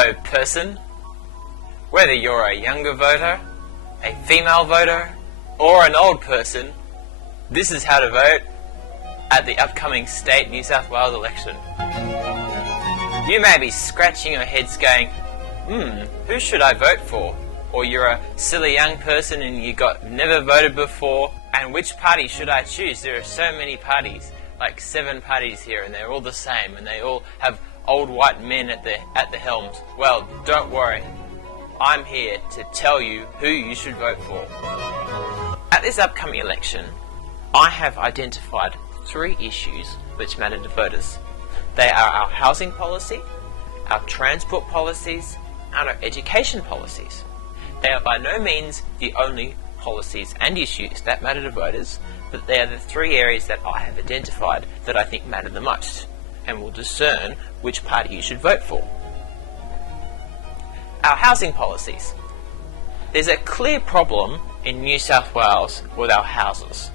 Hello, person. Whether you're a younger voter, a female voter, or an old person, this is how to vote at the upcoming state New South Wales election. You may be scratching your heads going, who should I vote for? Or you're a silly young person and you never voted before, and which party should I choose? There are so many parties, like 7 parties here, and they're all the same, and they all have old white men at the helms. Well, don't worry. I'm here to tell you who you should vote for. At this upcoming election, I have identified 3 issues which matter to voters. They are our housing policy, our transport policies, and our education policies. They are by no means the only policies and issues that matter to voters, but they are the 3 areas that I have identified that I think matter the most, and will discern which party you should vote for. Our housing policies. There's a clear problem in New South Wales with our houses.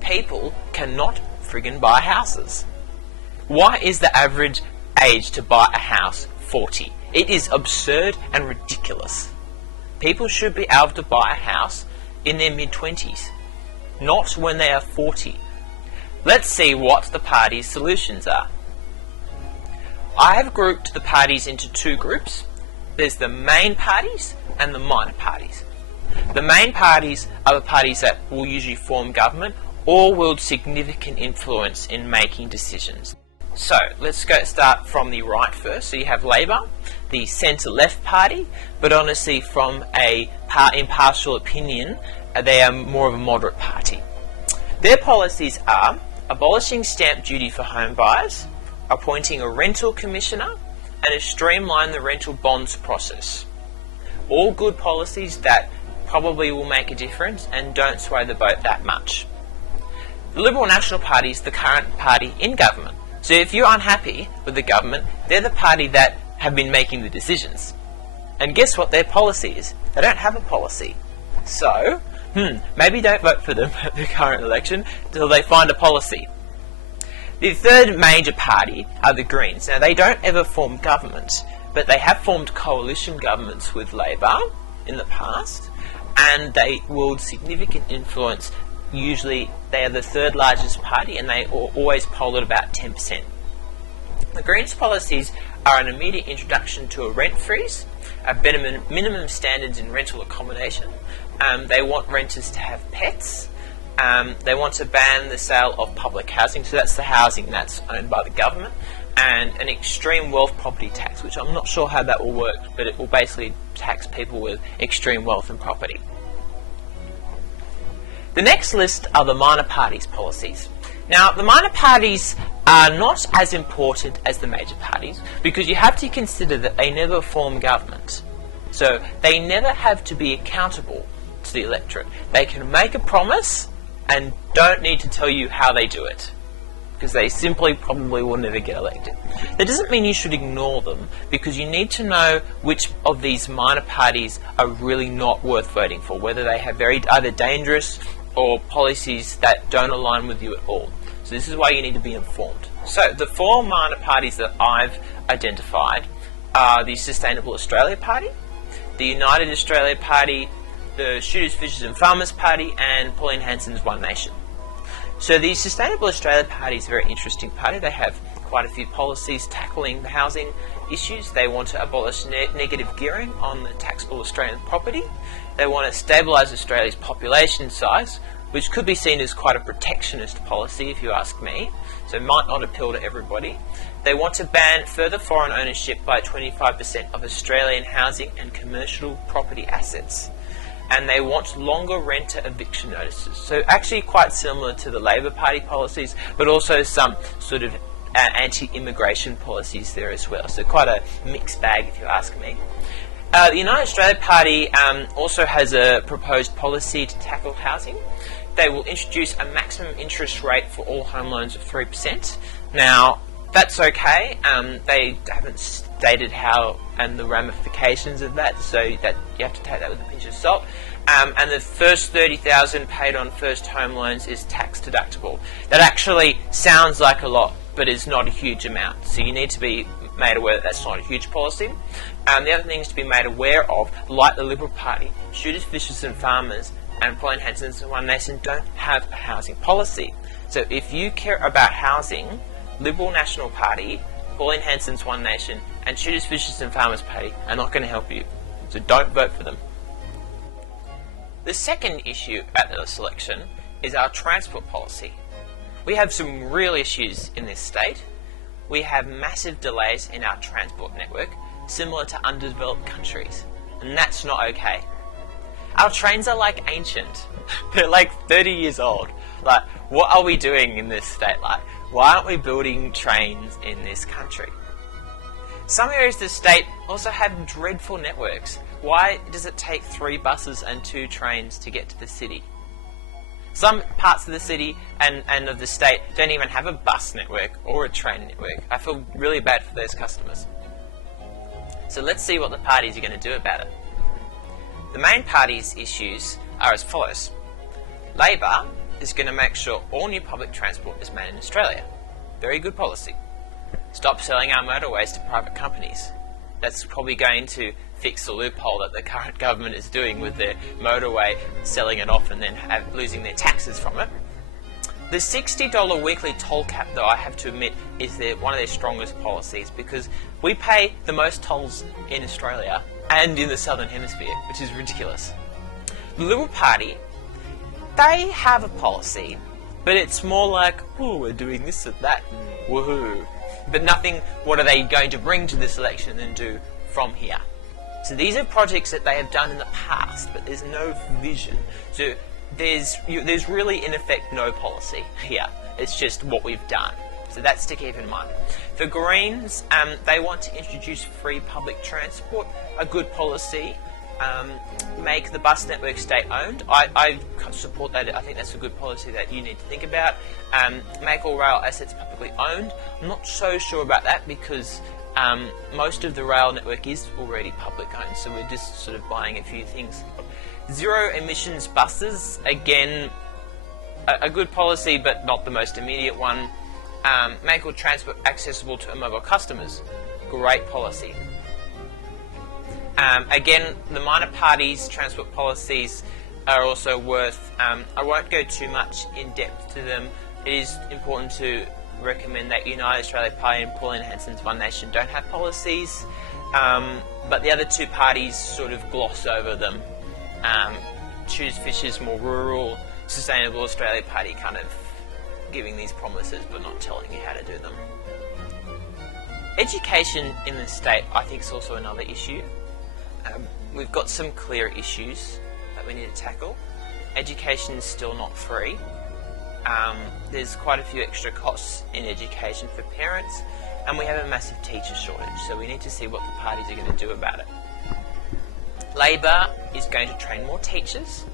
People cannot friggin' buy houses. Why is the average age to buy a house 40? It is absurd and ridiculous. People should be able to buy a house in their mid-20s, not when they are 40. Let's see what the party's solutions are. I have grouped the parties into 2 groups. There's the main parties and the minor parties. The main parties are the parties that will usually form government or wield significant influence in making decisions. So let's start from the right first. So you have Labor, the centre-left party, but honestly from a impartial opinion, they are more of a moderate party. Their policies are abolishing stamp duty for home buyers, appointing a rental commissioner, and to streamline the rental bonds process. All good policies that probably will make a difference and don't sway the vote that much. The Liberal National Party is the current party in government. So if you're unhappy with the government, they're the party that have been making the decisions. And guess what their policy is? They don't have a policy. So, maybe don't vote for them at the current election until they find a policy. The third major party are the Greens. Now, they don't ever form government, but they have formed coalition governments with Labor in the past, and they wield significant influence. Usually they are the 3rd largest party, and they always poll at about 10%. The Greens policies are an immediate introduction to a rent freeze, a minimum standards in rental accommodation. They want renters to have pets. They want to ban the sale of public housing, so that's the housing that's owned by the government, and an extreme wealth property tax, which I'm not sure how that will work, but it will basically tax people with extreme wealth and property. The next list are the minor parties' policies. Now, the minor parties are not as important as the major parties because you have to consider that they never form government. So they never have to be accountable to the electorate. They can make a promise and don't need to tell you how they do it because they simply probably will never get elected. That doesn't mean you should ignore them because you need to know which of these minor parties are really not worth voting for, whether they have either dangerous or policies that don't align with you at all. So this is why you need to be informed. So the 4 minor parties that I've identified are the Sustainable Australia Party, the United Australia Party, the Shooters, Fishers and Farmers Party, and Pauline Hanson's One Nation. So the Sustainable Australia Party is a very interesting party. They have quite a few policies tackling the housing issues. They want to abolish negative gearing on the taxable Australian property. They want to stabilise Australia's population size, which could be seen as quite a protectionist policy if you ask me, so it might not appeal to everybody. They want to ban further foreign ownership by 25% of Australian housing and commercial property assets. And they want longer renter eviction notices. So actually quite similar to the Labor Party policies, but also some sort of anti-immigration policies there as well. So quite a mixed bag if you ask me. The United Australia Party also has a proposed policy to tackle housing. They will introduce a maximum interest rate for all home loans of 3%. Now, that's okay. They haven't stated how and the ramifications of that, so that you have to take that with a pinch of salt. And the first $30,000 paid on first home loans is tax deductible. That actually sounds like a lot, but it's not a huge amount. So you need to be made aware that that's not a huge policy. The other things to be made aware of, like the Liberal Party, Shooters, Fishers and Farmers and Pauline Hanson's One Nation don't have a housing policy. So if you care about housing, Liberal National Party, Pauline Hanson's One Nation and Shooters, Fishers and Farmers Party are not going to help you. So don't vote for them. The second issue at this election is our transport policy. We have some real issues in this state. We have massive delays in our transport network, similar to underdeveloped countries, and that's not okay. Our trains are like ancient. They're like 30 years old. Like, what are we doing in this state? Like, why aren't we building trains in this country? Some areas of the state also have dreadful networks. Why does it take 3 buses and 2 trains to get to the city? Some parts of the city and of the state don't even have a bus network or a train network. I feel really bad for those customers. So let's see what the parties are going to do about it. The main party's issues are as follows. Labor is going to make sure all new public transport is made in Australia. Very good policy. Stop selling our motorways to private companies. That's probably going to fix the loophole that the current government is doing with their motorway, selling it off and then losing their taxes from it. The $60 weekly toll cap, though, I have to admit, is one of their strongest policies because we pay the most tolls in Australia and in the Southern Hemisphere, which is ridiculous. The Liberal Party, they have a policy, but it's more like, oh, we're doing this and that, woohoo. But nothing, what are they going to bring to this election and do from here? So these are projects that they have done in the past, but there's no vision. So there's really, in effect, no policy here. It's just what we've done. So that's to keep in mind. The Greens, they want to introduce free public transport, a good policy. Make the bus network state-owned. I support that. I think that's a good policy that you need to think about. Make all rail assets publicly owned. I'm not so sure about that because most of the rail network is already public owned, so we're just sort of buying a few things. Zero emissions buses, again, a good policy but not the most immediate one. Make all transport accessible to mobile customers. Great policy. Again, the minor parties' transport policies are also worth, I won't go too much in depth to them. It is important to recommend that United Australia Party and Pauline Hanson's One Nation don't have policies, but the other 2 parties sort of gloss over them. Choose Fisher's more rural, Sustainable Australia Party kind of giving these promises but not telling you how to do them. Education in the state, I think, is also another issue. We've got some clear issues that we need to tackle. Education is still not free. There's quite a few extra costs in education for parents, and we have a massive teacher shortage, so we need to see what the parties are going to do about it. Labor is going to train more teachers.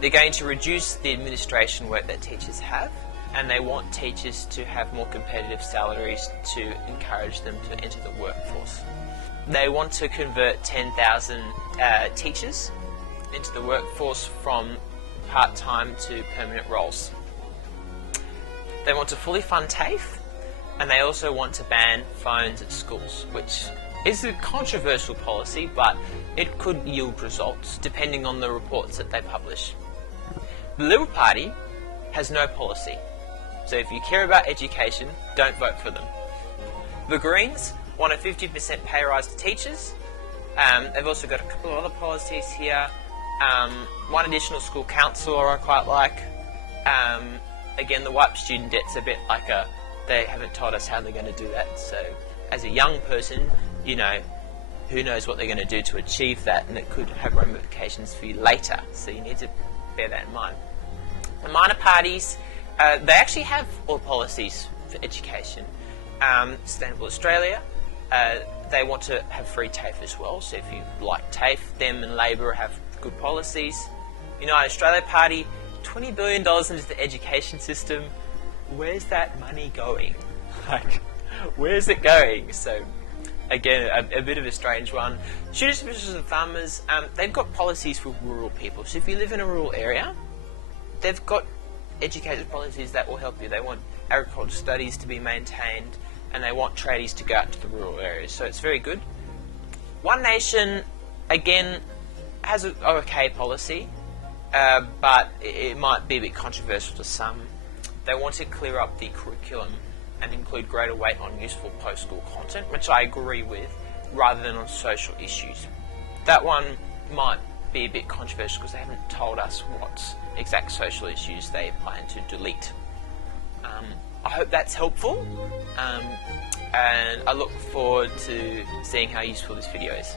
They're going to reduce the administration work that teachers have, and they want teachers to have more competitive salaries to encourage them to enter the workforce. They want to convert 10,000 teachers into the workforce from part-time to permanent roles. They want to fully fund TAFE, and they also want to ban phones at schools, which is a controversial policy, but it could yield results depending on the reports that they publish. The Liberal Party has no policy, so if you care about education, don't vote for them. The Greens want a 50% pay rise to teachers. They've also got a couple of other policies here. One additional school counsellor I quite like. Again, the wipe student debt's a bit like they haven't told us how they're going to do that. So as a young person, you know, who knows what they're going to do to achieve that, and it could have ramifications for you later. So you need to bear that in mind. The minor parties, they actually have all policies for education. Sustainable Australia, they want to have free TAFE as well, so if you like TAFE, them and Labor have good policies. United Australia Party, $20 billion into the education system. Where's that money going? Like, where's it going? So, again, a bit of a strange one. Shooters, Fishers and Farmers, they've got policies for rural people. So if you live in a rural area, they've got educated policies that will help you. They want agricultural studies to be maintained, and they want tradies to go out to the rural areas. So it's very good. One Nation, again, has an okay policy, but it might be a bit controversial to some. They want to clear up the curriculum and include greater weight on useful post-school content, which I agree with, rather than on social issues. That one might be a bit controversial because they haven't told us what exact social issues they plan to delete. I hope that's helpful, and I look forward to seeing how useful this video is.